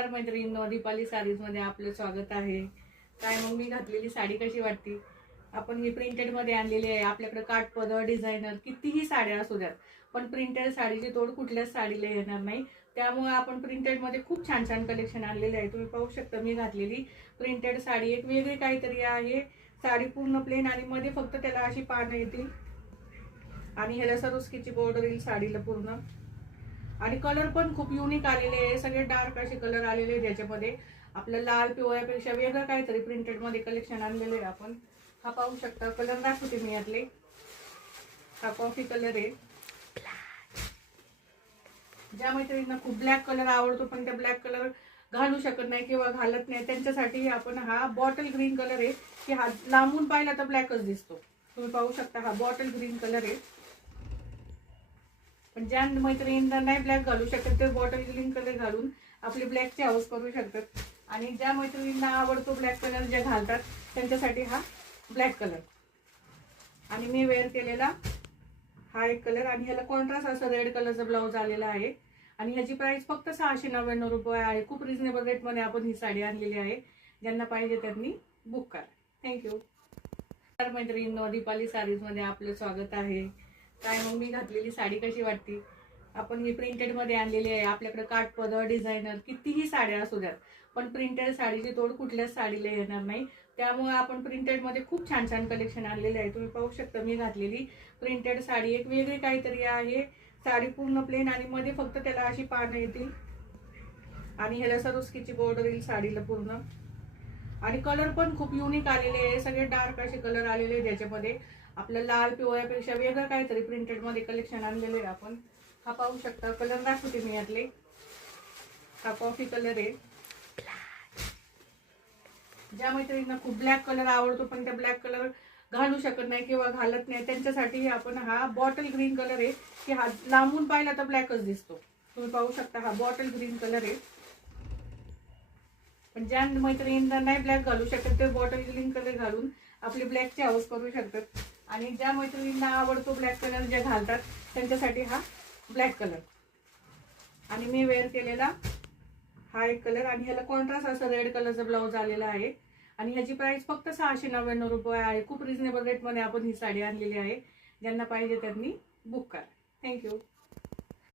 तर मैत्रिणींनो, दीपाली साडीज मध्ये आपलं स्वागत आहे। काय मग मी घातलेली साडी कशी वाटते? आपण ही प्रिंटेड मध्ये आणलेली आहे। आपल्याकडे काठपदर डिझायनर कितीही साड्या असू द्यात, पण प्रिंटेड साडीची तोड कुठल्याच साडीला येणार नाही। त्यामुळे आपण प्रिंटेड मध्ये खूप छान छान कलेक्शन आणलेले आहे। तुम्ही पाहू शकता मी घातलेली प्रिंटेड साडी एक वेगळी काहीतरी आहे। साडी पूर्ण प्लेन आणि मध्ये फक्त त्याला अशी पानं येतील आणि ह्याला सरुस्कीची बॉर्डर येईल साडीला पूर्ण। आणि कलर पण खूप युनिक आलेले आहे, सगळे डार्क असे कलर आलेले आहेत। याच्यामध्ये आपलं लाल पिवळ्यापेक्षा वेगळं काहीतरी प्रिंटेड मध्ये कलेक्शन आणलेलं आहे आपण। हा पाहू शकता, कलर दाखवते मी यातले। हा कॉफी कलर आहे। ज्या मैत्रिणींना खूप ब्लॅक कलर आवडतो पण त्या ब्लॅक कलर घालू शकत नाही किंवा घालत नाही, त्यांच्यासाठी आपण हा बॉटल ग्रीन कलर आहे की हा लांबून पाहिला तर ब्लॅकच दिसतो। तुम्ही पाहू शकता हा बॉटल ग्रीन कलर आहे। पण ज्या मैत्रिणींना नाही ब्लॅक घालू शकत ते बॉटल ग्रीन कलर घालून आपली ब्लॅकची हाऊस करू शकतात। आणि ज्या मैत्रिणींना आवडतो ब्लॅक कलर जे घालतात त्यांच्यासाठी हा ब्लॅक कलर। आणि मी वेअर केलेला हा एक कलर आणि ह्याला कॉन्ट्रास्ट असं रेड कलरचा ब्लाउज आलेला आहे। आणि ह्याची प्राइस फक्त 699 रुपये आहे। खूप रिजनेबल रेट मध्ये आपण ही साडी आणलेली आहे। ज्यांना पाहिजे त्यांनी बुक करा। थँक्यू। तर मैत्रिणींनो, दीपाली साडीज मध्ये आपलं स्वागत आहे। काय मग मी घातलेली साडी कशी वाटते? आपण ही प्रिंटेड मध्ये आणलेली आहे। आपल्याकडे काठपदर डिझायनर कितीही साड्या असू द्यात, पण प्रिंटेड साडीची तोड कुठल्याच साडीला येणार नाही। त्यामुळे आपण प्रिंटेड मध्ये खूप छान छान कलेक्शन आणलेले आहे। तुम्ही पाहू शकता मी घातलेली प्रिंटेड साडी एक वेगळी काहीतरी आहे। साडी पूर्ण प्लेन आणि मध्ये फक्त त्याला अशी पानं येतील आणि ह्याला सरुस्कीची बॉर्डर येईल साडीला पूर्ण। आणि कलर पण खूप युनिक आलेले आहे, सगळे डार्क असे कलर आलेले आहेत। याच्यामध्ये आपलं लाल पिवळ्यापेक्षा वेगळं काहीतरी प्रिंटेड मध्ये कलेक्शन आणलेलं आहे आपण। हा पाहू शकता, कलर दाखवते मी यातले। हा कॉफी कलर आहे। ज्या मैत्रिणींना खूप ब्लॅक कलर आवडतो पण त्या ब्लॅक कलर घालू शकत नाही किंवा घालत नाही, त्यांच्यासाठी आपण हा बॉटल ग्रीन कलर आहे की हा लांबून पाहिला तर ब्लॅकच दिसतो। तुम्ही पाहू शकता हा बॉटल ग्रीन कलर आहे। पण ज्या मैत्रिणींना नाही ब्लॅक घालू शकत ते बॉटल ग्रीन कलर घालून आपली ब्लॅकची हाऊस करू शकतात। आणि ज्या मैत्रिणींना आवडतो ब्लॅक कलर जे घालतात त्यांच्यासाठी हा ब्लॅक कलर। आणि मी वेअर केलेला हा एक कलर आणि ह्याला कॉन्ट्रास्ट असं रेड कलरचा ब्लाउज आलेला आहे। आणि ह्याची प्राइस फक्त 699 रुपये आहे। खूप रिजनेबल रेट मध्ये आपण ही साडी आणलेली आहे। ज्यांना पाहिजे त्यांनी बुक करा। थँक्यू।